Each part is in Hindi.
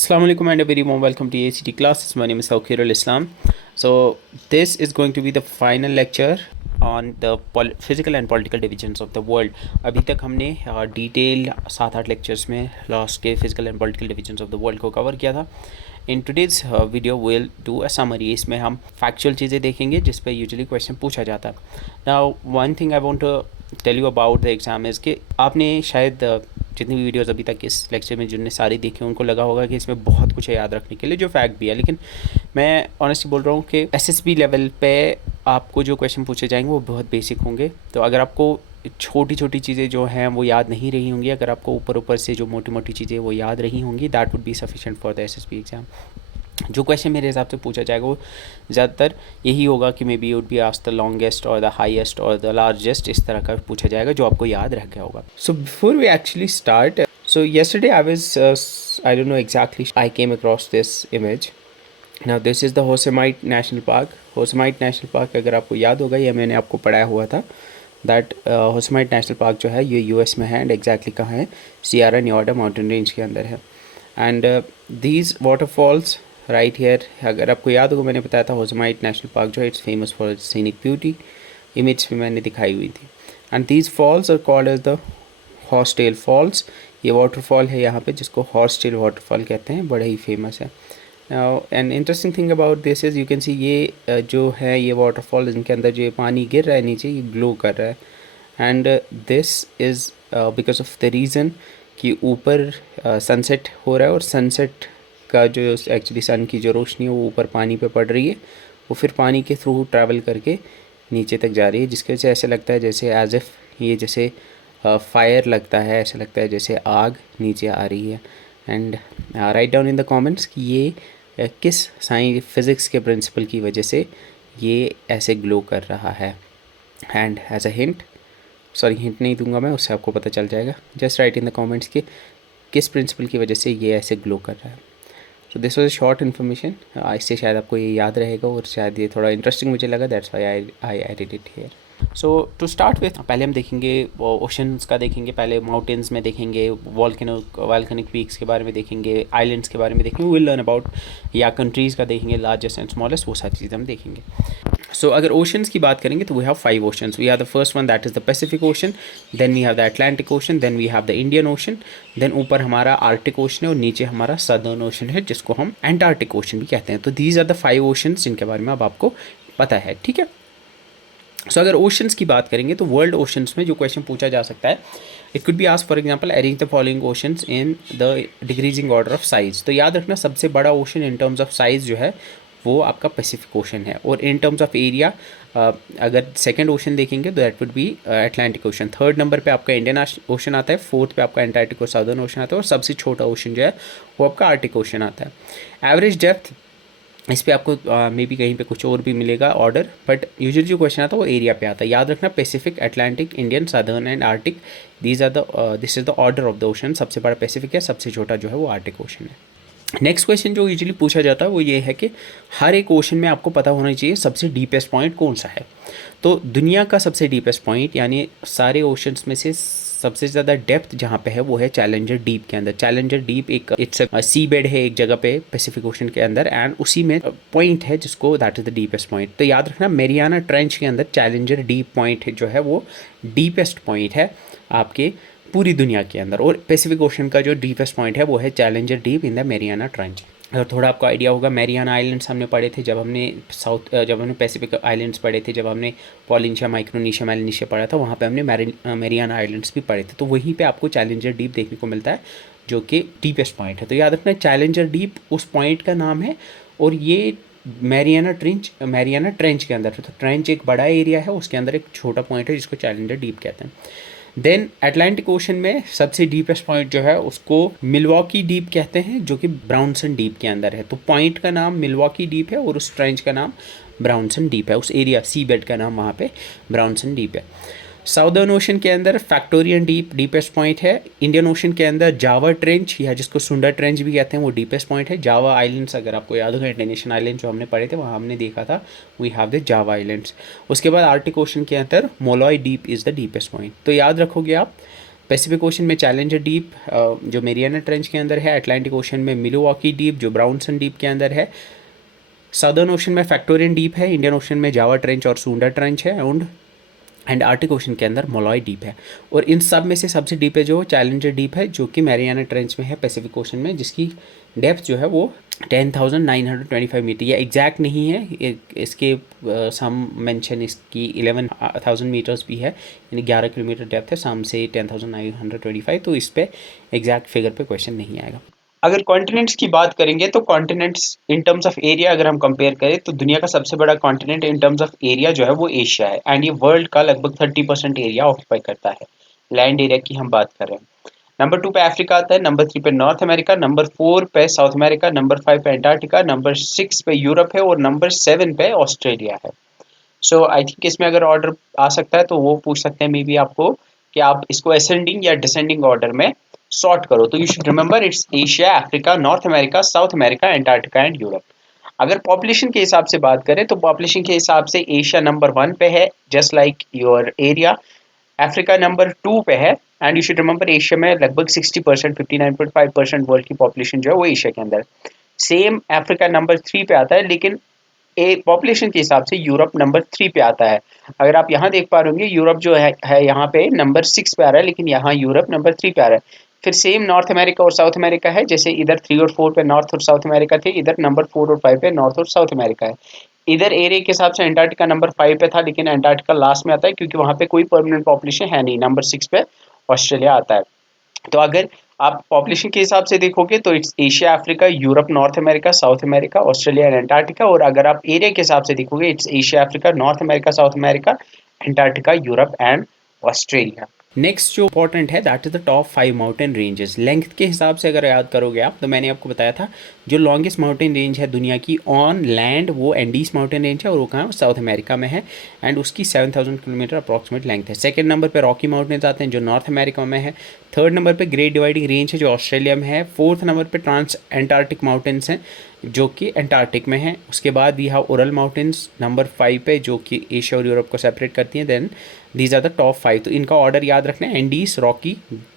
Assalamu alaikum and a very warm welcome to ACT classes. My name is Tawqirul Islam. So this is going to be the final lecture on the physical and political divisions of the world. अभी तक हमने डिटेल 7-8 लेक्चर्स में लास्ट के physical and political divisions of the world को कवर किया था. In today's video will do a summary. इसमें हम फैक्चुअल चीज़ें देखेंगे जिस पे यूजुअली क्वेश्चन पूछा जाता है. Now one thing I want to tell you about the exam is कि आपने शायद जितनी भी वीडियोस अभी तक इस लेक्चर में जिनने सारी देखी उनको लगा होगा कि इसमें बहुत कुछ है याद रखने के लिए, जो फैक्ट भी है. लेकिन मैं ऑनेस्टली बोल रहा हूँ कि एसएसबी लेवल पे आपको जो क्वेश्चन पूछे जाएंगे वो बहुत बेसिक होंगे. तो अगर आपको छोटी छोटी चीज़ें जो हैं वो याद नहीं रही होंगी, अगर आपको ऊपर ऊपर से जो मोटी मोटी चीज़ें वो याद रही होंगी, that would be sufficient for the SSB exam. जो क्वेश्चन मेरे हिसाब से पूछा जाएगा वो ज़्यादातर यही होगा कि may be would be asked the longest और द हाईएस्ट और द लार्जेस्ट, इस तरह का पूछा जाएगा जो आपको याद रह गया होगा. So before we actually start, so yesterday I don't know exactly, I came across this image. Now this is the Yosemite National Park. Yosemite National Park अगर आपको याद होगा, ये मैंने आपको पढ़ाया हुआ था that Yosemite National Park जो है ये यूएस में है. एंड एग्जैक्टली कहाँ है? सियरा निवाडा माउंटेन रेंज के अंदर है. And these waterfalls right here, अगर आपको याद होगा मैंने बताया था Yosemite National Park जो है it's famous for scenic beauty. Image भी मैंने दिखाई हुई थी. And these falls are called as the horsetail falls. ये वाटरफॉल है यहाँ पे जिसको हॉर्सटेल वाटरफॉल कहते हैं, बड़ा ही फेमस है. And interesting thing about this is you can see ये जो है ये वाटरफॉल, इनके अंदर जो पानी गिर रहा है नीचे, ये ग्लो कर रहा है. And this is because of the reason कि ऊपर सनसेट हो रहा है और सनसेट का जो एक्चुअली सन की जो रोशनी है वो ऊपर पानी पे पड़ रही है, वो फिर पानी के थ्रू ट्रैवल करके नीचे तक जा रही है, जिसकी वजह से ऐसे लगता है जैसे एज इफ़ ये जैसे फायर लगता है, ऐसा लगता है जैसे आग नीचे आ रही है. And write down in the comments कि ये किस साइंस फिज़िक्स के प्रिंसिपल की वजह से ये ऐसे ग्लो कर रहा है. And as a hint, sorry hint नहीं दूंगा मैं, उससे आपको पता चल जाएगा. Just write in the comments कि किस प्रिंसिपल की वजह से ये ऐसे ग्लो कर रहा है. So this was a short information. इससे शायद आपको ये याद रहेगा और शायद ये थोड़ा इंटरेस्टिंग मुझे लगा, that's why I edit it here. So to start with, पहले हम देखेंगे ओशंस का, देखेंगे पहले माउंटेन्स में, देखेंगे वॉल्केनिक पीक्स के बारे में देखेंगे, आइलैंड्स के बारे में देखेंगे, विल लर्न अबाउट या कंट्रीज़ का देखेंगे, लार्जेस्ट एंड स्मॉलेस्ट, वो सारी चीज़ें हम देखेंगे. सो अगर ओशंस की बात करेंगे तो we have 5 oceans. We have the first one that is the Pacific Ocean, then we have the Atlantic Ocean, then we have the Indian Ocean, then ऊपर हमारा आर्टिक ओशन है और नीचे हमारा सदर्न ओशन है जिसको हम एंटार्क्टिक ओशन भी कहते हैं. तो दीज आर द 5 ओशंस जिनके बारे में अब आपको पता है, ठीक है. सो अगर ओशंस की बात करेंगे तो वर्ल्ड ओशंस में जो क्वेश्चन पूछा जा सकता है, it could be asked for example arrange the following oceans in the decreasing order of size. तो याद रखना सबसे बड़ा ocean in terms of size जो है वो आपका पैसिफिक ओशन है. और इन टर्म्स ऑफ एरिया अगर सेकंड ओशन देखेंगे तो that would B Atlantic ocean. Third number पे आपका इंडियन ओशन आता है, फोर्थ पे आपका एंटार्क्टिक और साउदर्न ओशन आता है, और सबसे छोटा ओशन जो है वो आपका आर्टिक ओशन आता है. एवरेज डेप्थ इस पर आपको मे बी कहीं पे कुछ और भी मिलेगा ऑर्डर, बट यूजुअली जो क्वेश्चन आता है वो एरिया पे आता है. याद रखना Pacific, Atlantic, Indian, southern and Arctic, this is the order of the ocean. सबसे बड़ा पैसिफिक है, सबसे छोटा जो है वो आर्टिक ओशन है. नेक्स्ट क्वेश्चन जो यूजुअली पूछा जाता है वो ये है कि हर एक ओशन में आपको पता होना चाहिए सबसे डीपेस्ट पॉइंट कौन सा है. तो दुनिया का सबसे डीपेस्ट पॉइंट यानी सारे ओशंस में से सबसे ज़्यादा डेप्थ जहाँ पे है वो है चैलेंजर डीप के अंदर. चैलेंजर डीप एक इट्स सी बेड है एक जगह पे पैसिफिक ओशन के अंदर, एंड उसी में पॉइंट है जिसको that is the deepest point. तो याद रखना मेरियाना ट्रेंच के अंदर चैलेंजर डीप पॉइंट जो है वो डीपेस्ट पॉइंट है आपके पूरी दुनिया के अंदर. और पैसिफिक ओशन का जो डीपेस्ट पॉइंट है वो है challenger deep in the Mariana trench. अगर थोड़ा आपको आइडिया होगा, मेरियाना आइलैंड्स हमने पढ़े थे जब हमने पैसिफिक आइलैंड्स पढ़े थे, जब हमने पॉलिनेशिया, माइक्रोनेशिया, मेलानेशिया पढ़ा था, वहाँ पे हमने मेरियाना आइलैंड्स भी पढ़े थे. तो वहीं पे आपको चैलेंजर डीप देखने को मिलता है जो कि डीपेस्ट पॉइंट है. तो याद रखना चैलेंजर डीप उस पॉइंट का नाम है, और ये मेरियाना ट्रेंच के अंदर. तो ट्रेंच एक बड़ा एरिया है, उसके अंदर एक छोटा पॉइंट है जिसको चैलेंजर डीप कहते हैं. देन अटलांटिक ओशन में सबसे डीपेस्ट पॉइंट जो है उसको मिलवॉकी डीप कहते हैं, जो कि ब्राउनसन डीप के अंदर है. तो पॉइंट का नाम मिलवॉकी डीप है और उस ट्रेंच का नाम ब्राउनसन डीप है. उस एरिया सी बेड का नाम वहाँ पे ब्राउनसन डीप है. साउदर्न ओशन के अंदर फैक्टोरियन डीप डीपेस्ट पॉइंट है. इंडियन ओशन के अंदर जावा ट्रेंच या जिसको सुंडर ट्रेंच भी कहते हैं वो डीपेस्ट पॉइंट है. जावा आइलैंड्स अगर आपको याद होगा, इंडोनेशियन आइलैंड जो हमने पढ़े थे वहाँ हमने देखा था we have the Java islands. उसके बाद आर्टिक ओशन के अंदर Molloy Deep is the deepest point. तो याद रखोगे आप पैसिफिक ओशन में चैलेंजर डीप जो मेरियाना ट्रेंच के अंदर है, अटलांटिक ओशन में मिलवॉकी डीप जो ब्राउनसन डीप के अंदर है, सदर्न ओशन में फैक्टोरियन डीप है, इंडियन ओशन में जावा ट्रेंच और सुंडा ट्रेंच है, एंड आर्टिक ओशन के अंदर मोलॉय डीप है। और इन सब में से सबसे डीप है जो चैलेंजर डीप है, जो कि मैरियाना ट्रेंच में है पैसिफिक ओशन में, जिसकी डेप्थ जो है वो 10,925 मीटर। ये एग्जैक्ट नहीं है, इसके सम मेंशन इसकी 11,000 मीटर्स भी है, यानी 11 किलोमीटर डेप्थ है, सम से 10,925, तो इस पे एग्जैक्ट फिगर पे क्वेश्चन नहीं आएगा। अगर कॉन्टिनेंट्स की बात करेंगे तो continents in terms of area अगर हम कंपेयर करें तो दुनिया का सबसे बड़ा continent in terms of area जो है वो एशिया है, एंड ये वर्ल्ड का लगभग 30% एरिया ऑक्यूपाई करता है। लैंड एरिया की हम बात कर रहे हैं। नंबर 2 पे अफ्रीका आता है, नंबर 3 पे नॉर्थ अमेरिका, नंबर 4 पे साउथ अमेरिका, नंबर 5 पे अंटार्कटिका, नंबर 6 पे यूरोप है और नंबर 7 पे ऑस्ट्रेलिया है। सो आई थिंक इसमें अगर ऑर्डर आ सकता है तो वो पूछ सकते हैं मे बी आपको कि आप इसको असेंडिंग या डिसेंडिंग ऑर्डर में सॉर्ट करो। तो you should remember it's Asia, Africa, north America, south America, Antarctica and Europe. अगर पॉपुलेशन के हिसाब से बात करें तो पॉपुलेशन के हिसाब से एशिया नंबर 1 पे है, just like your area. Africa number 2 पे है, and you should remember Asia में लगभग 60%, 59.5% वर्ल्ड की पॉपुलेशन जो है वो एशिया के अंदर। सेम अफ्रीका नंबर 3 पे आता है, लेकिन एक पॉपुलेशन के हिसाब से यूरोप नंबर 3 पे आता है। अगर आप यहाँ देख पा रहे होंगे यूरोप जो है यहाँ पे नंबर 6 पे आ रहा है, लेकिन यहाँ यूरोप नंबर 3 पे आ रहा है। फिर सेम नॉर्थ अमेरिका और साउथ अमेरिका है, जैसे इधर 3 और 4 पे नॉर्थ और साउथ अमेरिका थे, इधर नंबर 4 और 5 पे नॉर्थ और साउथ अमेरिका है। इधर एरिया के हिसाब से अंटार्कटिका नंबर 5 पे था, लेकिन अंटार्कटिका लास्ट में आता है क्योंकि वहाँ पे कोई परमानेंट पॉपुलेशन है नहीं। नंबर 6 पे ऑस्ट्रेलिया आता है। तो अगर आप पॉपुलेशन के हिसाब से देखोगे तो it's Asia, Africa, Europe, north America, south America, Australia and Antarctica. और अगर आप एरिया के हिसाब से देखोगे it's Asia, Africa, north America, south America, Antarctica, Europe and Australia. Next जो इंपॉर्टेंट है that is the top 5 mountain ranges. Length के हिसाब से अगर याद करोगे आप, तो मैंने आपको बताया था जो लॉन्गेस्ट माउंटेन रेंज है दुनिया की ऑन लैंड वो एंडीज माउंटेन रेंज है, और वो कहाँ साउथ अमेरिका में है, एंड उसकी 7,000 किलोमीटर अप्रॉक्सीमेट लेंथ है। सेकंड नंबर पे रॉकी माउंटेन्स आते हैं जो नॉर्थ अमेरिका में है। थर्ड नंबर पे ग्रेट डिवाइडिंग रेंज है जो ऑस्ट्रेलिया में है। फोर्थ नंबर पे ट्रांस एंटार्कटिक माउंटेन्स हैं जो कि अंटार्कटिक में है। उसके बाद we have Ural Mountains number 5 पे जो कि एशिया और यूरोप को सेपरेट करती हैं। Then these are the top 5। तो इनका ऑर्डर याद रखना है, Andes, Rocky,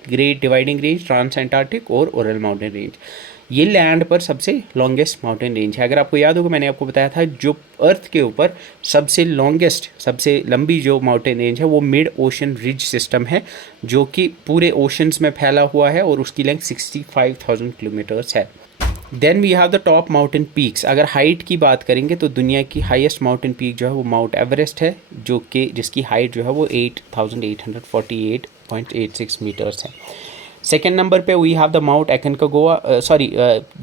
Great Dividing Range, Trans Antarctic और ओरल माउंटेन रेंज। ये लैंड पर सबसे लॉन्गेस्ट माउंटेन रेंज है। अगर आपको याद होगा मैंने आपको बताया था जो अर्थ के ऊपर सबसे लॉन्गेस्ट, सबसे लंबी जो माउंटेन रेंज है वो मिड ओशन रिज सिस्टम है, जो कि पूरे ओशंस में फैला हुआ है और उसकी लेंथ 65,000 किलोमीटर्स है। Then we have the top mountain peaks. अगर हाइट की बात करेंगे तो दुनिया की हाईएस्ट माउंटेन पीक जो है वो माउंट एवरेस्ट है, जो कि जिसकी हाइट जो है वो 8,848.86 मीटर्स है। सेकेंड नंबर पे we have the mount Aconcagua.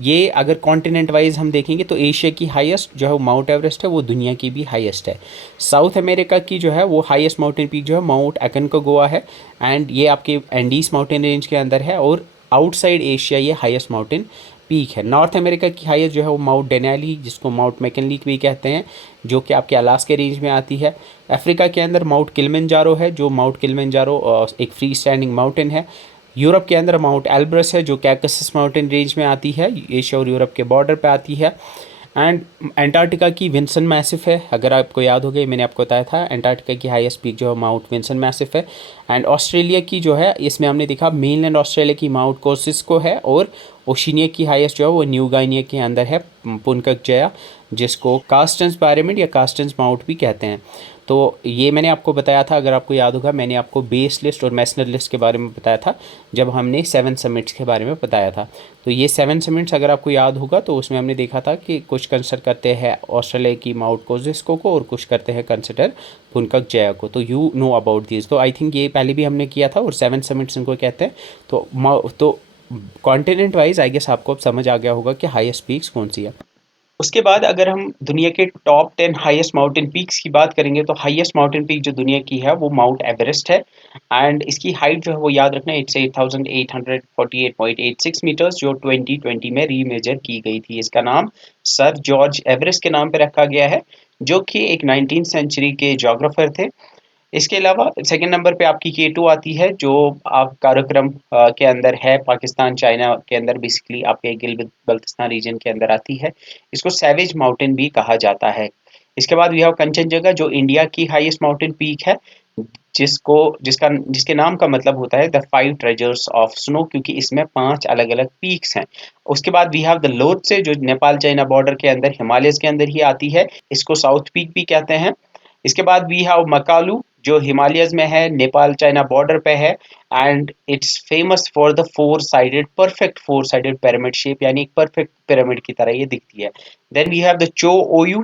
ये अगर कॉन्टिनेंट वाइज हम देखेंगे तो एशिया की हाईएस्ट जो है वो माउंट एवरेस्ट है, वो दुनिया की भी हाईएस्ट है। साउथ अमेरिका की जो है वो हाईएस्ट माउंटेन पीक जो है माउंट एकोनकागुआ है, एंड ये आपके एंडीज माउंटेन रेंज के अंदर है, और आउटसाइड एशिया ये हाईएस्ट माउंटेन पीक है। नॉर्थ अमेरिका की हाईएस्ट जो है वो माउंट डेनाली, जिसको माउंट मैकिनली भी कहते हैं, जो कि आपके अलास्का रेंज में आती है। अफ्रीका के अंदर माउंट किलिमंजारो है, जो माउंट किलिमंजारो एक फ्री स्टैंडिंग माउंटेन है। यूरोप के अंदर माउंट एल्ब्रस है जो कैकसस माउंटेन रेंज में आती है, एशिया और यूरोप के बॉर्डर पे आती है। एंड अंटार्कटिका की विंसन मैसिफ है, अगर आपको याद हो गया मैंने आपको बताया था अंटार्कटिका की हाईएस्ट पीक जो है माउंट विंसन मैसिफ है। एंड ऑस्ट्रेलिया की जो है इसमें हमने देखा मेनलैंड ऑस्ट्रेलिया की माउंट कोसिस्को है, और ओशिनिया की हाईएस्ट जो है वो न्यू गाइनिया के अंदर है पुनकक जया, जिसको कार्स्टन्स पिरामिड या कार्स्टन्स माउंट भी कहते हैं। तो ये मैंने आपको बताया था, अगर आपको याद होगा मैंने आपको बेस लिस्ट और मैसनर लिस्ट के बारे में बताया था जब हमने 7 समिट्स के बारे में बताया था। तो ये 7 समिट्स अगर आपको याद होगा तो उसमें हमने देखा था कि कुछ कंसिडर करते हैं ऑस्ट्रेलिया की माउंट कोसिस्को को और कुछ करते हैं कंसिडर पुनकक जया को। तो यू नो अबाउट दिस। तो आई थिंक ये पहले भी हमने किया था, और 7 समिट्स इनको कहते हैं। तो कॉन्टिनेंट वाइज आई गेस आपको अब समझ आ गया होगा कि हाईएस्ट पीक्स कौन सी है। उसके बाद अगर हम दुनिया के टॉप 10 हाईएस्ट माउंटेन पीक्स की बात करेंगे तो हाईएस्ट माउंटेन पीक जो दुनिया की है वो माउंट एवरेस्ट है, एंड इसकी हाइट जो है वो याद रखना इट्स 8,848.86 मीटर्स, जो 2020 में रीमेजर की गई थी। इसका नाम सर जॉर्ज एवरेस्ट के नाम पे रखा गया है, जो कि एक 19th सेंचुरी के ज्योग्राफर थे। इसके अलावा सेकंड नंबर पे आपकी K2 आती है, जो आप काराकोरम के अंदर है, पाकिस्तान चाइना के अंदर, बेसिकली आपके गिलगित बल्तिस्तान रीजन के अंदर आती है। इसको सैवेज माउंटेन भी कहा जाता है। इसके बाद वी हैव कंचनजंगा जो इंडिया की हाईएस्ट माउंटेन पीक है, जिसके नाम का मतलब होता है द 5 ट्रेजर्स ऑफ स्नो, क्योंकि इसमें 5 अलग अलग पीक्स हैं। उसके बाद वी हैव द लोत्से, जो नेपाल चाइना बॉर्डर के अंदर हिमालयस के अंदर ही आती है, इसको साउथ पीक भी कहते हैं। इसके बाद वी हैव मकालू, जो हिमालयस में है, नेपाल चाइना बॉर्डर पे है, and it's famous for the perfect four sided pyramid shape, यानी एक परफेक्ट पिरामिड की तरह ये दिखती है। देन वी हैव द चो ओयू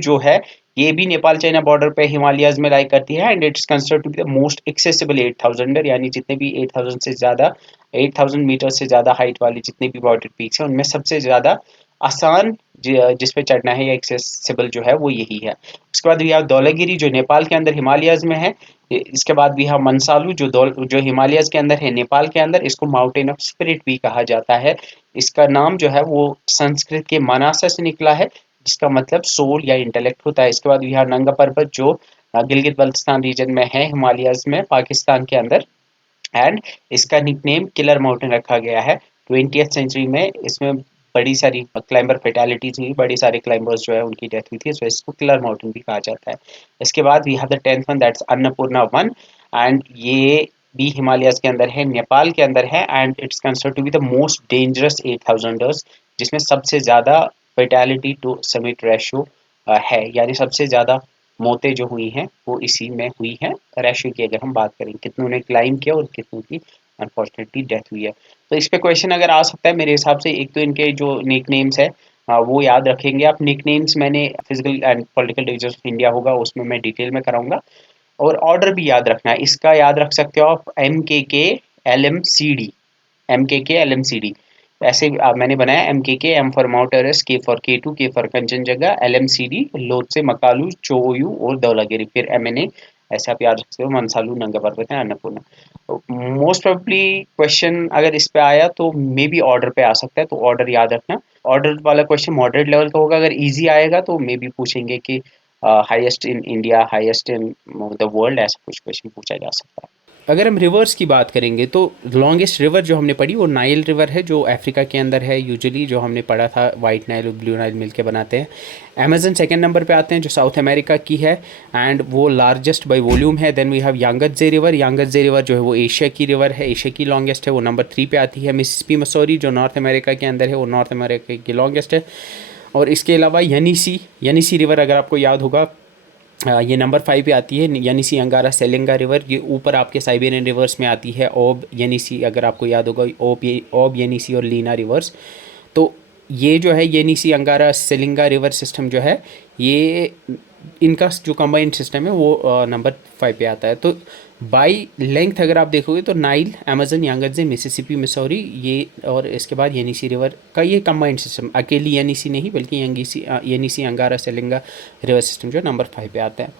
जो है, ये भी नेपाल चाइना बॉर्डर पे हिमालयस में लाई करती है, and it's considered to be the most accessible 8000, यानी जितने भी 8000 मीटर से ज्यादा हाइट वाली जितने भी बॉर्डर पीक्स हैं, उनमें सबसे ज्यादा आसान जिस पे चढ़ना है या एक्सेसिबल जो है वो यही है। उसके बाद वी हैव धौलागिरी, जो नेपाल के अंदर हिमालयस में है। इसके बाद वी हैव मनसालू, जो हिमालयस के अंदर है, नेपाल के अंदर। इसको माउंटेन ऑफ स्पिरिट भी कहा जाता है। इसका नाम जो है वो संस्कृत के मनासा से निकला है, जिसका मतलब सोल या इंटेलेक्ट होता है। इसके बाद वी हैव नंगा पर्वत, जो गिलगित बल्तिस्तान रीजन में है, हिमालयस में, पाकिस्तान के अंदर, एंड इसका निकनेम किलर माउंटेन रखा गया है। 20th सेंचुरी में इसमें बड़ी सारी क्लाइंबर फेटालिटीज हुई, बड़े सारे क्लाइंबर्स जो है उनकी डेथ हुई थी, सो इसको किलर माउंटेन भी कहा जाता है। इसके बाद we have the 10th one, that's Annapurna one, and ये भी हिमालयस के अंदर है, नेपाल के अंदर है, and it's considered to be the most dangerous 8000ers, जिसमें सबसे ज्यादा फेटालिटी टू समिट रेशियो है, यानी सबसे ज्यादा मौतें जो हुई हैं वो इसी में हुई हैं। रेशियो की अगर हम बात करें, कितनों ने क्लाइम किया और कितनों की अनफॉर्चुनेटली डेथ हुई है। तो इस पे क्वेश्चन अगर आ सकता है मेरे हिसाब से, एक तो इनके जो निक नेम्स है वो याद रखेंगे आप। निक नेम्स मैंने physical and political division of India होगा उसमें मैं डिटेल में कराऊंगा, और ऑर्डर भी याद रखना है। इसका याद रख सकते हो आप, MKK LMCD। ऐसे मैंने बनाया MKK, M for Mount Everest, K for K2, K for Kanchenjunga, LMCD Lhotse, Makalu, Cho Oyu और धौलागिरी, फिर MNA। ऐसे आप याद रखते हो, मनसालू, नंगा पर्वत है, अन्नपूर्णा। मोस्ट प्रोबेबली क्वेश्चन अगर इस पे आया तो मे बी ऑर्डर पे आ सकता है, तो ऑर्डर याद रखना। ऑर्डर वाला क्वेश्चन मॉडरेट लेवल का होगा। अगर इजी आएगा तो मे बी पूछेंगे कि highest in India, highest in the world, ऐसा कुछ क्वेश्चन पूछा जा सकता है। अगर हम रिवर्स की बात करेंगे तो लॉन्गेस्ट रिवर जो हमने पढ़ी वो नाइल रिवर है, जो अफ्रीका के अंदर है यूजुअली, जो हमने पढ़ा था वाइट नाइल और ब्लू नाइल मिलके बनाते हैं। अमेजन सेकंड नंबर पे आते हैं, जो साउथ अमेरिका की है, एंड वो लार्जेस्ट बाय वॉल्यूम है। देन वी हैव यांगत्जे रिवर जो है वो एशिया की रिवर है, एशिया की लॉन्गेस्ट है, वो नंबर 3 पे आती है। मिसिसिपी मसूरी जो नॉर्थ अमेरिका के अंदर है, वो नॉर्थ अमेरिका की लॉन्गेस्ट है। और इसके अलावा यनीसी रिवर अगर आपको याद होगा, ये नंबर 5 पे आती है। यनीसी अंगारा सेलिंगा रिवर, ये ऊपर आपके साइबेरियन रिवर्स में आती है। ओब यनीसी अगर आपको याद होगा, ओब यनीसी और लीना रिवर्स। तो ये जो है यनीसी अंगारा सेलिंगा रिवर सिस्टम जो है, ये इनका जो कंबाइंड सिस्टम है वो नंबर 5 पे आता है। तो बाई लेंथ अगर आप देखोगे तो नाइल, अमेजन, यांगत्जे, मिसिसिपी, मिसौरी, ये और इसके बाद यनीसी रिवर का ये कंबाइंड सिस्टम, अकेली यनीसी नहीं बल्कि यनीसी अंगारा सेलिंगा रिवर सिस्टम जो नंबर 5 पे आता है।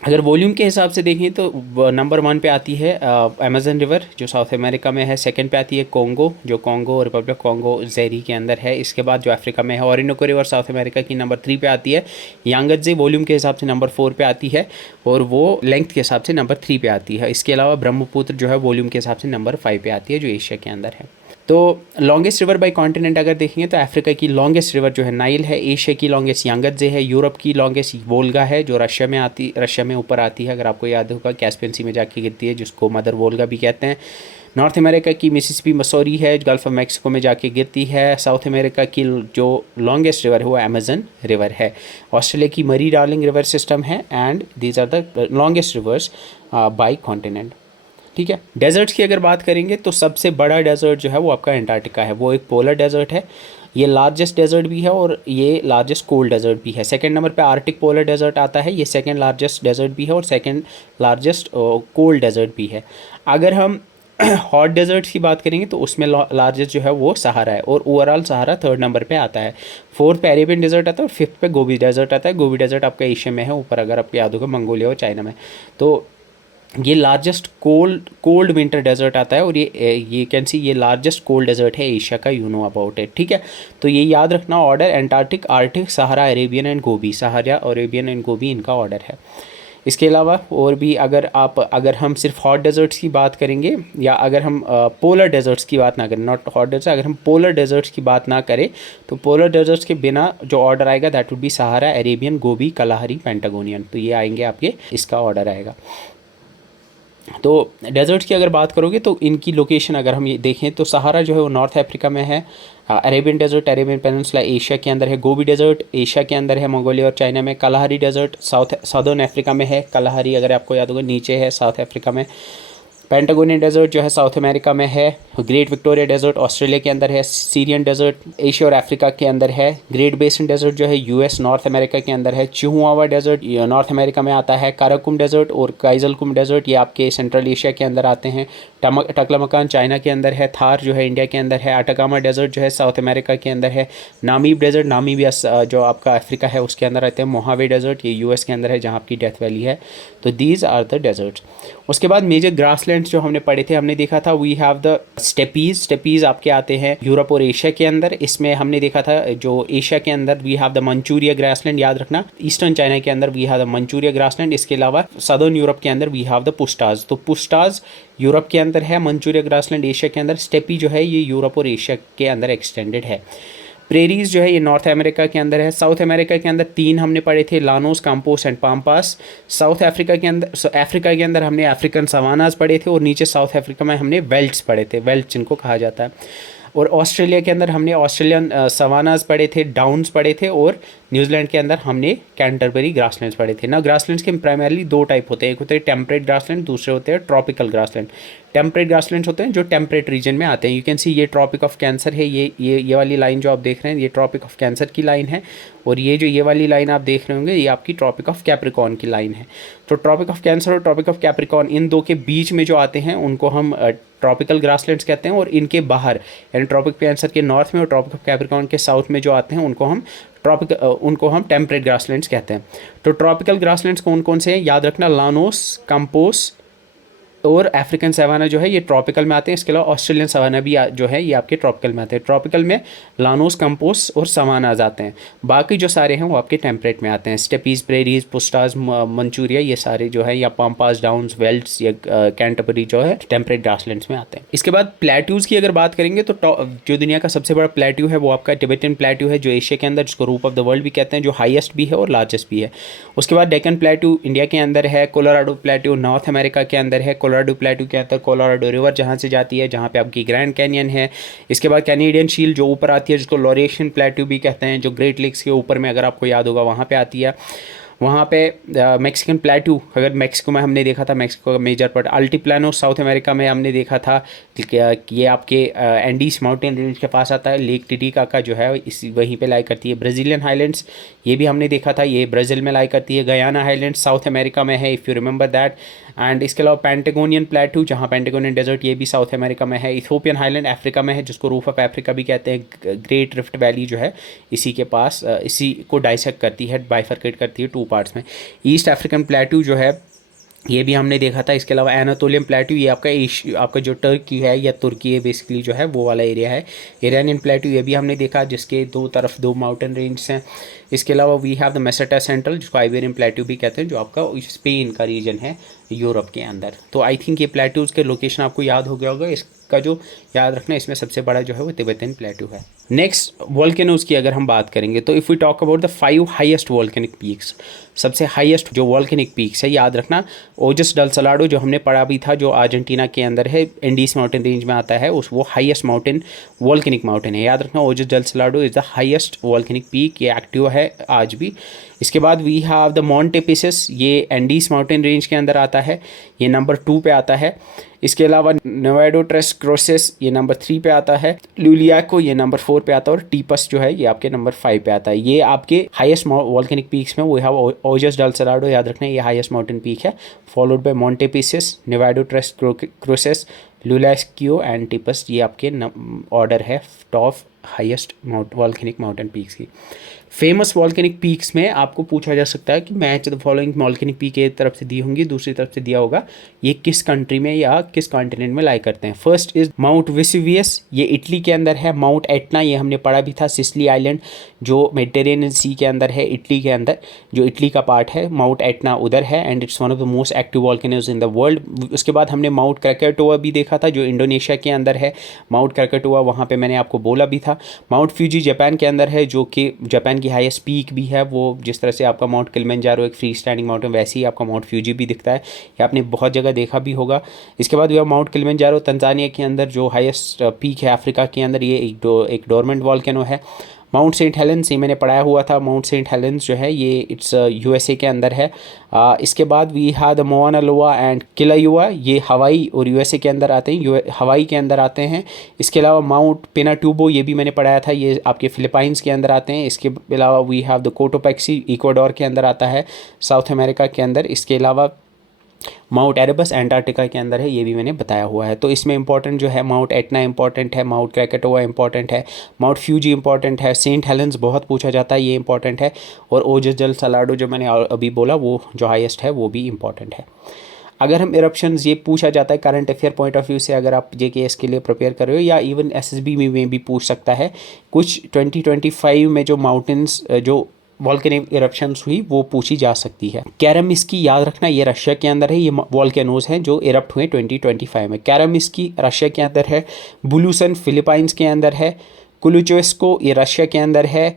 अगर वॉल्यूम के हिसाब से देखें तो नंबर 1 पे आती है अमेजन रिवर, जो साउथ अमेरिका में है। सेकंड पे आती है कोंगो, जो कोंगो रिपब्लिक कोंगो ज़ैरी के अंदर है। इसके बाद जो अफ्रीका में है ओरिनोको रिवर, साउथ अमेरिका की, नंबर 3 पे आती है। यांगत्जे वॉल्यूम के हिसाब से नंबर 4 पे आती है, और वो लेंथ के हिसाब से नंबर 3 पे आती है। इसके अलावा ब्रह्मपुत्र जो है वॉल्यूम के हिसाब से नंबर 5 पे आती है, जो एशिया के अंदर है। तो लॉन्गेस्ट रिवर बाय कॉन्टिनेंट अगर देखेंगे तो अफ्रीका की लॉन्गेस्ट रिवर जो है नाइल है, एशिया की लॉन्गेस्ट यांगत्जे है, यूरोप की लॉन्गेस्ट वोल्गा है, जो रशिया में ऊपर आती है, अगर आपको याद होगा कैस्पियन सी में जाके गिरती है, जिसको मदर वोल्गा भी कहते हैं। नॉर्थ अमेरिका की मिसिसिपी मसूरी है, गल्फ ऑफ मैक्सिको में जाके गिरती है। साउथ अमेरिका की जो लॉन्गेस्ट रिवर है वो अमेजन रिवर है। ऑस्ट्रेलिया की मरी डार्लिंग रिवर सिस्टम है, and these are the longest rivers by continent. ठीक है। डेजर्ट्स की अगर बात करेंगे तो सबसे बड़ा डेजर्ट जो है वो आपका एंटार्क्टिका है, वो एक पोलर डेजर्ट है। ये लार्जेस्ट डेजर्ट भी है और ये लार्जेस्ट कोल्ड डेजर्ट भी है। सेकंड नंबर पे आर्टिक पोलर डेजर्ट आता है, ये सेकंड लार्जेस्ट डेजर्ट भी है और सेकंड लार्जेस्ट कोल्ड डेजर्ट भी है। अगर हम हॉट डेजर्ट्स की बात करेंगे तो उसमें लार्जेस्ट जो है वो सहारा है, और ओवरऑल सहारा थर्ड नंबर पे आता है। फोर्थ पे अरेबियन डेजर्ट आता है और फिफ्थ पे गोबी डेजर्ट आता है। गोबी डेजर्ट आपका एशिया में है ऊपर, अगर आपको याद होगा मंगोलिया और चाइना में। तो ये लार्जेस्ट कोल्ड विंटर डेजर्ट आता है, और ये कैन सी ये लार्जेस्ट कोल्ड डेजर्ट है एशिया का, यू नो अबाउट इट। ठीक है, तो ये याद रखना order, Antarctic, Arctic, Sahara, Arabian and Gobi. Sahara, Arabian and Gobi इनका ऑर्डर है। इसके अलावा और भी अगर हम सिर्फ हॉट डेजर्ट्स की बात करेंगे, या अगर हम पोलर डेजर्ट्स की बात ना करें, नॉट हॉट डेजर्ट्स, अगर हम पोलर डेजर्ट्स की बात ना करें तो पोलर डेजर्ट्स के बिना जो ऑर्डर आएगा that would be Sahara, Arabian, Gobi, Kalahari, Patagonian. तो ये आएंगे आपके, इसका ऑर्डर आएगा। तो डेजर्ट्स की अगर बात करोगे तो इनकी लोकेशन अगर हम ये देखें तो सहारा जो है वो नॉर्थ अफ्रीका में है, Arabian desert, Arabian peninsula Asia के अंदर है, गोबी डेजर्ट एशिया के अंदर है, मंगोलिया और चाइना में, कलाहरी डेजर्ट साउदर्न अफ्रीका में है, कलाहरी अगर आपको याद होगा नीचे है साउथ अफ्रीका में, पेंटागोनियन डेजर्ट जो है साउथ अमेरिका में है, ग्रेट विक्टोरिया डेजर्ट ऑस्ट्रेलिया के अंदर है, सीरियन डेजर्ट एशिया और अफ्रीका के अंदर है, ग्रेट बेसिन डेजर्ट जो है यूएस नॉर्थ अमेरिका के अंदर है, चिहुआवा डेजर्ट नॉर्थ अमेरिका में आता है, काराकुम डेजर्ट और काइजलकुम डेजर्ट ये आपके सेंट्रल एशिया के अंदर आते हैं, टकलामकान चाइना के अंदर है, थार जो है इंडिया के अंदर है, अटाकामा डेजर्ट जो है साउथ अमेरिका के अंदर है, नामीब डेजर्ट नामीबिया जो आपका अफ्रीका है उसके अंदर रहते हैं, मोहावे डेजर्ट ये यूएस के अंदर है जहाँ आपकी डेथ वैली है। तो दीज आर द डेजर्ट्स। उसके बाद मेजर ग्रासलैंड्स जो हमने पढ़े थे, हमने देखा था वी हैव द स्टेपीज आपके आते हैं यूरोप और एशिया के अंदर। इसमें हमने देखा था जो एशिया के अंदर we have the Manchuria grassland, याद रखना, ईस्टर्न चाइना के अंदर we have the Manchuria grassland. इसके अलावा सदर्न यूरोप के अंदर वी हैव द पुस्टाज। तो पुस्टाज यूरोप के अंदर है, मंचूरिया ग्रासलैंड एशिया के अंदर, स्टेपी जो है ये यूरोप और एशिया के अंदर एक्सटेंडेड है। प्रेरीज जो है ये नॉर्थ अमेरिका के अंदर है। साउथ अमेरिका के अंदर तीन हमने पढ़े थे, Llanos, काम्पोस and Pampas. South Africa के अंदर अफ्रीका के अंदर हमने अफ्रीकन सवानाज पढ़े थे, और नीचे साउथ अफ्रीका में हमने वेल्ट्स पढ़े थे, वेल्ट्स जिनको कहा जाता है। और ऑस्ट्रेलिया के अंदर हमने ऑस्ट्रेलियन सवानाज पढ़े थे, डाउन्स पढ़े थे, और न्यूजीलैंड के अंदर हमने कैंटरबरी ग्रासलैंड्स पढ़े थे ना। ग्रासलैंड्स के प्राइमरली दो टाइप होते हैं, एक होते हैं टेम्परेट ग्रासलैंड, दूसरे होते हैं ट्रॉपिकल ग्रासलैंड। टेम्परेट ग्रासलैंड्स होते हैं जो टेम्परेट रीजन में आते हैं। यू कैन सी ये ट्रॉपिक ऑफ कैंसर है, ये वाली लाइन जो आप देख रहे हैं ये ट्रॉपिक ऑफ कैंसर की लाइन है, और ये वाली लाइन आप देख रहे होंगे ये आपकी ट्रॉपिक ऑफ कैप्रिकॉर्न की लाइन है। तो ट्रॉपिक ऑफ कैंसर और ट्रॉपिक ऑफ कैप्रिकॉर्न इन दो के बीच में जो आते हैं उनको हम ट्रॉपिकल ग्रासलैंड्स कहते हैं, और इनके बाहर यानी ट्रॉपिक कैंसर के नॉर्थ में और ट्रॉपिक ऑफ कैप्रिकॉर्न के साउथ में जो आते हैं उनको हम टेम्परेट ग्रासलैंड्स कहते हैं। तो ट्रॉपिकल ग्रासलैंड्स कौन कौन से हैं याद रखना, लानोस, काम्पोस और अफ्रीकन सवाना जो है ये ट्रॉपिकल में आते हैं। इसके अलावा ऑस्ट्रेलियन सवाना भी जो है ये आपके ट्रॉपिकल में आते हैं। ट्रॉपिकल में लानोस, कंपोस और सवानाज आते हैं, बाकी जो सारे हैं वो आपके टेम्परेट में आते हैं। स्टेपीज, प्रेरीज, पुस्टाज, मंचूरिया ये सारे जो है, या पाम्पास, डाउन्स, वेल्ट्स या कैंटरबरी जो है टेम्परेट ग्रासलैंड्स में आते हैं। इसके बाद प्लेट्यूज की अगर बात करेंगे तो जो दुनिया का सबसे बड़ा प्लेट्यू है वो आपका टिबेटन प्लेट्यू है, जो एशिया के अंदर, जिसको रूफ ऑफ द वर्ल्ड भी कहते हैं, जो हाईएस्ट भी है और लार्जेस्ट भी है। उसके बाद डेक्कन प्लेट्यू इंडिया के अंदर है, कोलोराडो प्लेट्यू नॉर्थ अमेरिका के अंदर है, कोलोराडो प्लेट्यू के अंदर कोलोराडो रिवर जहाँ से जाती है, जहाँ पे आपकी ग्रैंड कैनियन है। इसके बाद कैनेडियन शील्ड जो ऊपर आती है, जिसको लॉरेशियन प्लेट्यू भी कहते हैं, जो ग्रेट लेक्स के ऊपर में अगर आपको याद होगा वहाँ पे आती है। वहाँ पे मैक्सिकन प्लेट्यू, अगर मैक्सिको में हमने देखा था, मैक्सिको का मेजर पार्ट। अल्टीप्लानो साउथ अमेरिका में हमने देखा था कि ये आपके एंडीज माउंटेन रेंज के पास आता है। लेक टिटिका का जो है इसी वहीं पे लाई करती है। ब्राज़ीलियन हाईलैंड्स ये भी हमने देखा था, ये ब्राज़ील में लाई करती है। गयाना हाईलैंड्स साउथ अमेरिका में है, if you remember that. And इसके अलावा पेंटागोनियन प्लेट्यू, जहाँ पेंटागोनियन डेजर्ट ये भी साउथ अमेरिका में है। इथोपियन हाईलैंड अफ्रीका में है, जिसको रूफ ऑफ अफ्रीका भी कहते हैं। ग्रेट रिफ्ट वैली जो है इसी के पास, इसी को डाइसेक्ट करती है, बाइफरकेट करती है टू पार्ट्स में। ईस्ट अफ्रीकन प्लेट्यू जो है ये भी हमने देखा था। इसके अलावा एनातोलियन प्लेट्यू ये आपका जो टर्की है या तुर्की है बेसिकली जो है वो वाला एरिया है। ईरानियन प्लेट्यू ये भी हमने देखा, जिसके दो तरफ दो माउंटेन रेंज हैं। इसके अलावा we have the Meseta Central, जिसको आइबेरियन प्लेट्यू भी कहते हैं, जो आपका स्पेन का रीजन है यूरोप के अंदर। तो आई थिंक ये प्लेट्यूज़ के लोकेशन आपको याद हो गया होगा। इसका जो याद रखना, इसमें सबसे बड़ा जो है वो तिब्बतन प्लेट्यू है। नेक्स्ट वोल्केनोज की अगर हम बात करेंगे तो if we talk about the 5 highest volcanic peaks, सबसे हाईएस्ट जो वोल्केनिक पीक्स है याद रखना, ओजस डल सलाडो जो हमने पढ़ा भी था, जो अर्जेंटीना के अंदर है, एंडीज माउंटेन रेंज में आता है, वो हाईएस्ट माउंटेन वोल्केनिक माउंटेन है। याद रखना Ojos del Salado is the highest volcanic peak, ये एक्टिव है आज भी। इसके बाद we have the Monte Pissis, ये एंडीज माउंटेन रेंज के अंदर आता है, ये नंबर 2 पे आता है। इसके अलावा नेवाडो ट्रेस क्रोसेस ये नंबर 3 पे आता है। लुलियाको ये नंबर 4 पे आता है, और टीपस जो है ये आपके नंबर 5 पे आता है। ये आपके हाईएस्ट वोल्केनिक पीक्स में वो हैव ओजस डल सलाडो, याद रखना ये हाईएस्ट माउंटेन पीक है, followed by Monte Pissis, Nevado Tres Cruces, Llullaillaco and Tipas, ये आपके ऑर्डर है top highest volcanic mountain peaks की। फेमस वॉल्केनिक पीक्स में आपको पूछा जा सकता है कि match the following volcanic peak एक तरफ से दी होंगी, दूसरी तरफ से दिया होगा, ये किस कंट्री में या किस कॉन्टिनेंट में लाई करते हैं। फर्स्ट इज माउंट वेसुवियस, ये इटली के अंदर है। माउंट एटना, ये हमने पढ़ा भी था, सिसिली आइलैंड जो मेडिटेरेनियन सी के अंदर है, इटली के अंदर, जो इटली का पार्ट है, माउंट एटना उधर है and it's one of the most active volcanoes in the world. उसके बाद हमने माउंट क्रैकेटोआ भी देखा था जो इंडोनेशिया के अंदर है। माउंट क्रैकेटोआ वहाँ पे मैंने आपको बोला भी था। माउंट फ्यूजी जापान के अंदर है, जो कि जापान की हाईएस्ट पीक भी है। वो जिस तरह से आपका माउंट किलिमंजारो एक फ्री स्टैंडिंग माउंटेन, वैसे ही आपका माउंट फ्यूजी भी दिखता है, ये आपने बहुत जगह देखा भी होगा। इसके बाद भी माउंट किलिमंजारो तंजानिया के अंदर जो हाईएस्ट पीक है अफ्रीका के अंदर, ये एक डोरमेंट वॉल्केनो है। माउंट सेंट हेलेंस, ये मैंने पढ़ाया हुआ था, माउंट सेंट हेलेंस जो है ये इट्स यूएसए के अंदर है। इसके बाद वी हैव द मोआना लोआ एंड किलायुआ, ये हवाई और यूएसए के अंदर आते हैं, हवाई के अंदर आते हैं। इसके अलावा माउंट पिनाटुबो, ये भी मैंने पढ़ाया था, ये आपके फिलीपाइंस के अंदर आते हैं। इसके अलावा we have the Cotopaxi, Ecuador के अंदर आता है, साउथ अमेरिका के अंदर। इसके अलावा माउंट एरेबस एंटार्क्टिका के अंदर है, ये भी मैंने बताया हुआ है। तो इसमें इंपॉर्टेंट जो है माउंट एटना इंपॉर्टेंट है, माउंट क्रैकेटोआ इंपॉर्टेंट है, माउंट फ्यूजी इंपॉर्टेंट है, सेंट हेलेंस बहुत पूछा जाता है, ये इंपॉर्टेंट है, और ओजल सलाडो जो मैंने अभी बोला वो जो हाईएस्ट है वो भी इंपॉर्टेंट है। अगर हम इरप्शंस, ये पूछा जाता है current affair point of view से, अगर आप जेकेएस के लिए प्रिपेयर कर रहे हो या इवन एसएसबी में भी पूछ सकता है। कुछ 2025 में जो माउंटेन्स जो वॉल्केनिक इरप्शंस हुई वो पूछी जा सकती है। कैरामिस्की याद रखना, ये रशिया के अंदर है, ये वॉल्केनोज हैं जो इरप्ट हुए 2025 में। कैरामिस्की रशिया के अंदर है, बुलूसन फिलीपाइंस के अंदर है, कुलुचेस्को ये रशिया के अंदर है,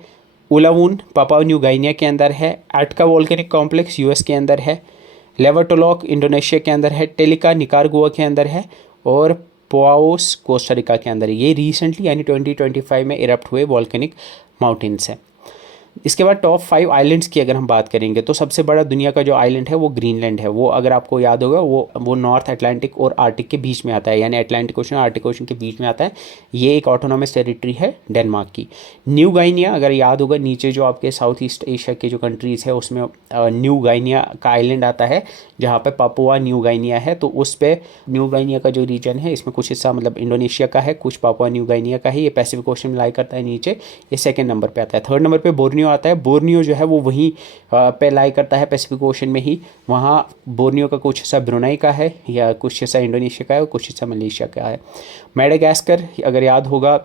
उलावून पापुआ न्यू गिनिया के अंदर है, एटका वॉल्केनिक कॉम्प्लेक्स यूएस के अंदर है, लेवाटोलॉक इंडोनेशिया के अंदर है, टेलिका निकारागुआ के अंदर है, और पोआओस कोस्टारिका के अंदर है। ये रिसेंटली यानी 2025 में इरप्ट हुए वॉल्केनिक माउंटेन्स हैं। इसके बाद टॉप 5 आइलैंड्स की अगर हम बात करेंगे तो सबसे बड़ा दुनिया का जो आइलैंड है वो ग्रीनलैंड है। वो अगर आपको याद होगा वो नॉर्थ अटलांटिक और आर्टिक के बीच में आता है, यानी अटलांटिक ओशन और आर्टिक ओशन के बीच में आता है। ये एक ऑटोनॉमस टेरिटरी है डेनमार्क की। न्यू गाइनिया, अगर याद होगा नीचे जो आपके साउथ ईस्ट एशिया के जो कंट्रीज़ है उसमें न्यू गाइनिया का आइलैंड आता है जहाँ पे पापुआ न्यू गाइनिया है। तो उस पर न्यू गाइनिया का जो रीजन है इसमें कुछ हिस्सा मतलब इंडोनेशिया का है, कुछ पापुआ न्यू गाइनिया का है। ये पैसिफिक ओशन में लाई करता है नीचे, ये सेकेंड नंबर पर आता है। थर्ड नंबर पर बोर्नियो आता है। बोर्नियो जो है वो वहीं पे लाई करता है पैसिफिक ओशन में ही। वहाँ बोर्नियो का कुछ हिस्सा ब्रुनाई का है या कुछ हिस्सा इंडोनेशिया का है और कुछ हिस्सा मलेशिया का है। मेडागास्कर अगर याद होगा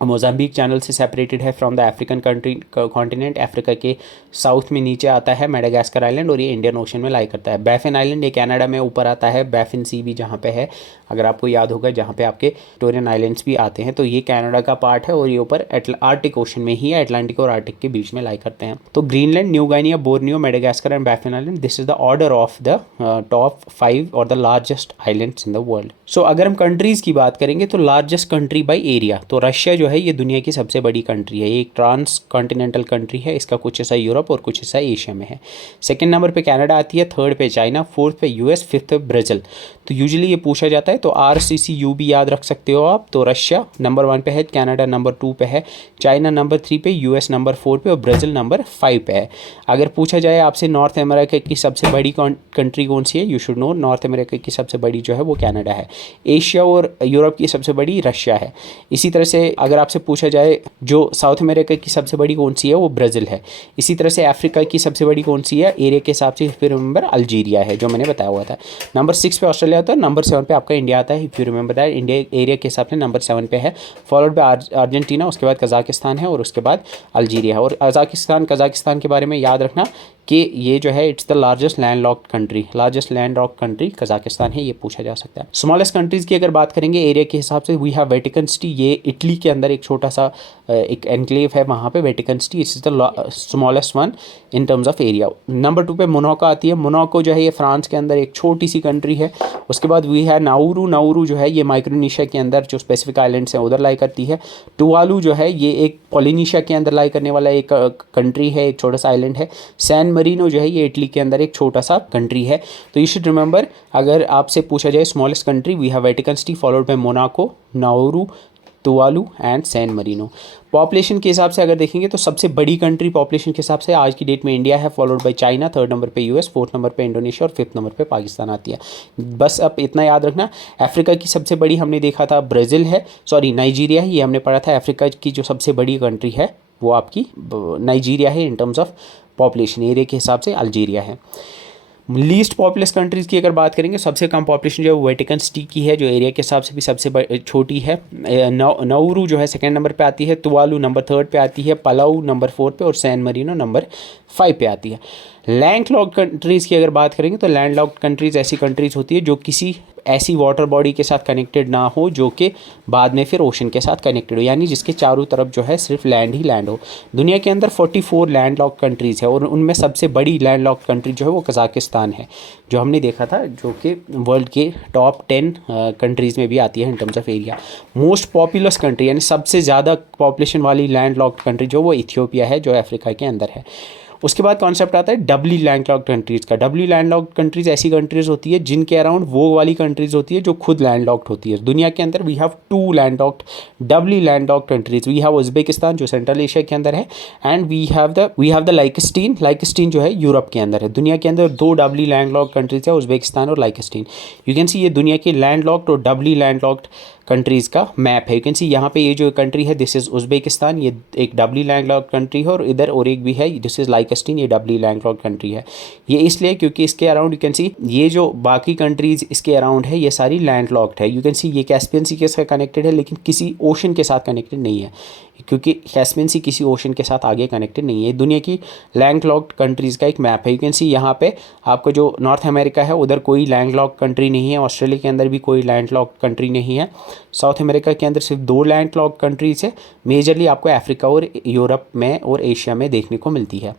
मोजाम्बिक चैनल से सेपरेटेड है from the African country continent. Africa के साउथ में नीचे आता है मेडागास्कर आइलैंड और ये इंडियन ओशन में लाई करता है। बैफिन आइलैंड ये कनाडा में ऊपर आता है, बैफिन सी भी जहाँ पे है, अगर आपको याद होगा, जहाँ पे आपके विक्टोरियन आइलैंड्स भी आते हैं। तो ये कनाडा का पार्ट है और ये ऊपर आर्टिक ओशन में ही है, अटलांटिक और आर्टिक के बीच में लाई करते हैं। तो Greenland, New Guinea, Borneo, Madagascar and Baffin island, this is the order of the top 5 और the largest islands in the world. So अगर हम कंट्रीज़ की बात करेंगे तो लार्जेस्ट कंट्री बाई एरिया, तो रशिया जो है ये दुनिया की सबसे बड़ी कंट्री है। ये एक ट्रांस कॉन्टिनेंटल कंट्री है, इसका कुछ हिस्सा यूरोप और कुछ हिस्सा एशिया में है। सेकंड नंबर पे कनाडा आती है, थर्ड पे चाइना, फोर्थ पे यूएस, फिफ्थ पे ब्राज़ील। तो यूजुअली ये पूछा जाता है तो RCCU भी याद रख सकते हो आप। तो रशिया नंबर 1 पे है, कनाडा नंबर 2 पे है, चाइना नंबर 3 पे, यूएस नंबर 4 पे और ब्राज़ील नंबर 5 पे है। अगर पूछा जाए आपसे नॉर्थ अमेरिका की सबसे बड़ी कंट्री कौन सी है, you should know north America की सबसे बड़ी जो है वो कनाडा है। एशिया और यूरोप की सबसे बड़ी रशिया है। इसी तरह से अगर आपसे पूछा जाए जो साउथ अमेरिका की सबसे बड़ी कौन सी है वो ब्राज़ील है। इसी तरह से अफ्रीका की सबसे बड़ी कौन सी है एरिया के हिसाब से, फिर रिमेंबर अल्जीरिया है जो मैंने बताया हुआ था। नंबर 6 पे ऑस्ट्रेलिया आता है, नंबर 7 पे आपका इंडिया आता है, if you remember that. India area के हिसाब से नंबर 7 पे है, फॉलोड बाय अर्जेंटीना, उसके बाद कजाकिस्तान है और उसके बाद अल्जीरिया है। और कजाकिस्तान के बारे में याद रखना कि ये जो है it's the largest land locked country Kazakhstan है, ये पूछा जा सकता है। स्मॉलेस्ट कंट्रीज़ की अगर बात करेंगे एरिया के हिसाब से, वी हैव वेटिकन सिटी, ये इटली के अंदर एक छोटा सा एक एनक्लेव है, वहाँ पे Vatican city, it's the smallest one in terms of area. Number 2 पे मोनाको आती है। मोनाको जो है ये फ्रांस के अंदर एक छोटी सी कंट्री है। उसके बाद वी है नाउरू जो है ये माइक्रोनेशिया के अंदर जो स्पेसिफिक आइलैंड्स हैं उधर लाई करती है। टुवालू जो है ये एक पॉलिनेशिया के अंदर लाई करने वाला एक कंट्री है, एक छोटा सा आइलैंड है। सैन मरीनो जो है ये इटली के अंदर एक छोटा सा कंट्री है। तो यू शुड रिमेंबर, अगर आपसे पूछा जाए smallest country, we have Vatican City followed by Monaco, Nauru, Tuvalu and San Marino. Population के हिसाब से अगर देखेंगे तो सबसे बड़ी कंट्री पॉपुलेशन के हिसाब से आज की डेट में इंडिया है, followed by China, third number पे यूएस, फोर्थ नंबर पे इंडोनेशिया और फिफ्थ नंबर पे पाकिस्तान आती है। बस अब इतना याद रखना। अफ्रीका की सबसे बड़ी हमने देखा था ब्राज़ील है, सॉरी नाइजीरिया है, ये हमने पढ़ा था। अफ्रीका की जो सबसे बड़ी कंट्री है वो आपकी नाइजीरिया है। In terms of population area के हिसाब से अल्जीरिया है। लीस्ट पॉपुलस कंट्रीज़ की अगर बात करेंगे, सबसे कम पॉपुलेशन जो है वेटिकन सिटी की है, जो एरिया के हिसाब से भी सबसे छोटी है। नाउरू जो है सेकंड नंबर पे आती है, तुवालू नंबर थर्ड पे आती है, पलाऊ नंबर फोर्थ पे और सैन मरीनो नंबर 5 पे आती है। लैंडलॉक्ड कंट्रीज़ की अगर बात करेंगे तो लैंडलॉक्ड कंट्रीज़ ऐसी कंट्रीज़ होती है जो किसी ऐसी वाटर बॉडी के साथ कनेक्टेड ना हो जो कि बाद में फिर ओशन के साथ कनेक्टेड हो, यानी जिसके चारों तरफ जो है सिर्फ लैंड ही लैंड हो। दुनिया के अंदर 44 लैंडलॉक्ड कंट्रीज़ है और उनमें सबसे बड़ी लैंडलॉक्ड कंट्री जो है वो कज़ाकिस्तान है, जो हमने देखा था, जो कि वर्ल्ड के टॉप 10 कंट्रीज़ में भी आती है in terms of area. Most populous country यानी सबसे ज़्यादा पॉपुलेशन वाली लैंडलॉक्ड कंट्री जो वो इथियोपिया है, जो अफ्रीका के अंदर है। उसके बाद कॉन्सेप्ट आता है डबली लैंडलॉक्ड कंट्रीज़ का। डबली लैंडलॉक्ड कंट्रीज़ ऐसी कंट्रीज़ होती है जिनके अराउंड वो वाली कंट्रीज़ होती है जो खुद लैंडलॉक्ड होती है। दुनिया के अंदर we have 2 landlocked doubly landlocked countries. We have Uzbekistan जो सेंट्रल एशिया के अंदर है, and we have the Liechtenstein. Liechtenstein जो है यूरोप के अंदर है। दुनिया के अंदर 2 डबली लैंडलॉक्ड कंट्रीज़ है, उज़्बेकिस्तान और लाइकस्टीन। यू कैन सी ये दुनिया के लैंडलॉक्ड और डबली लैंडलॉक्ड कंट्रीज़ का मैप है। यू कैन सी यहाँ पे ये जो कंट्री है दिस इज़ उज़्बेकिस्तान, ये एक डबली लैंडलॉक्ड कंट्री है, और इधर और एक भी है दिस इज़ लाइकस्टीन, ये डबली लैंडलॉक्ड कंट्री है। ये इसलिए क्योंकि इसके अराउंड यू कैन सी ये जो बाकी कंट्रीज़ इसके अराउंड है ये सारी लैंडलॉक्ड है। यू कैन सी ये कैस्पियन सी के साथ कनेक्टेड है लेकिन किसी ओशन के साथ कनेक्टेड नहीं है, क्योंकि कैस्पियन सी किसी ओशन के साथ आगे कनेक्टेड नहीं है। दुनिया की लैंडलॉक्ड कंट्रीज़ का एक मैप है। यू कैन सी यहाँ पे आपको जो नॉर्थ अमेरिका है उधर कोई लैंडलॉक्ड कंट्री नहीं है, ऑस्ट्रेलिया के अंदर भी कोई लैंडलॉक्ड कंट्री नहीं है, साउथ अमेरिका के अंदर सिर्फ 2 लैंडलॉक्ड कंट्रीज़ है। मेजरली आपको अफ्रीका और यूरोप में और एशिया में देखने को मिलती है।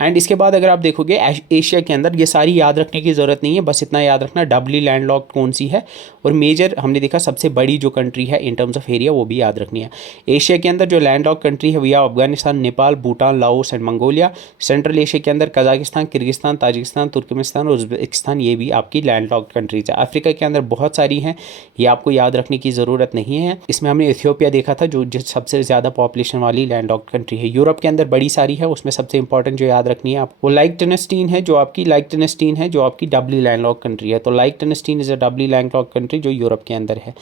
एंड इसके बाद अगर आप देखोगे एशिया के अंदर ये सारी याद रखने की ज़रूरत नहीं है, बस इतना याद रखना डबली लैंडलॉक्ड कौन सी है, और मेजर हमने देखा सबसे बड़ी जो कंट्री है इन टर्म्स ऑफ एरिया वो भी याद रखनी है। एशिया के अंदर जो लैंडलॉक्ड कंट्री है वह Afghanistan, Nepal, Bhutan, Laos and Mongolia. Central Asia के अंदर कजाकिस्तान, किर्गिस्तान, ताजिकिस्तान, तुर्कमेनिस्तान और उज़्बेकिस्तान, ये भी आपकी लैंडलॉक्ड कंट्रीज है। अफ्रीका के अंदर बहुत सारी हैं, ये आपको याद रखने की ज़रूरत नहीं है। इसमें हमने इथियोपिया देखा था जो सबसे ज़्यादा पॉपुलेशन वाली लैंडलॉक्ड कंट्री है। यूरोप के अंदर बड़ी सारी है, उसमें सबसे इंपॉर्टेंट जो याद रखनी है आपको लाइक्टनस्टीन है, जो आपकी डबली लैंडलॉक्ड कंट्री है। तो लाइक्टनस्टीन is a Dabali landlocked country जो यूरोप के अंदर है।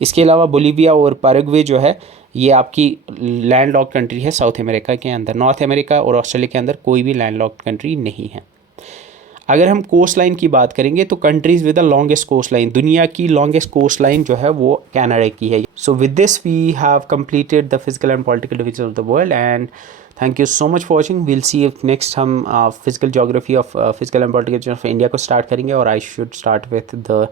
इसके अलावा बोलीविया और पैराग्वे जो है ये आपकी लैंडलॉक्ड कंट्री है साउथ अमेरिका के अंदर। नॉर्थ अमेरिका और ऑस्ट्रेलिया के अंदर कोई भी लैंडलॉक्ड कंट्री नहीं है। अगर हम कोस्ट लाइन की बात करेंगे तो countries with the longest coast line, दुनिया की लॉन्गेस्ट कोस्ट लाइन जो है वो कनाडा की है। So with this we have completed the physical and political division of the world, and thank you so much for watching. Will see if next हम physical geography of physical and political of India को स्टार्ट करेंगे, और I should start with the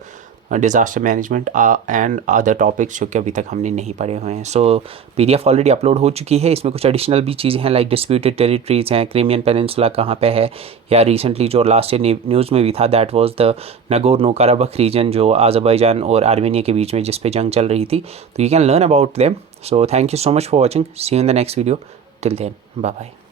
disaster management and other topics जो कि अभी तक हमने नहीं पढ़े हुए हैं। सो PDF ऑलरेडी अपलोड हो चुकी है, इसमें कुछ एडिशनल भी चीज़ें हैं लाइक डिस्प्यूटेड टेरिटरीज़ हैं, क्रीमियन पेनिनसुला कहाँ पे है, या रिसेंटली जो लास्ट ईयर न्यूज़ में भी था that was the Nagorno Karabakh region जो अज़रबैजान और आर्मेनिया के बीच में जिस पे जंग चल रही थी। तो you can learn about them. So thank you so much for watching, see you in the next video, till then bye bye.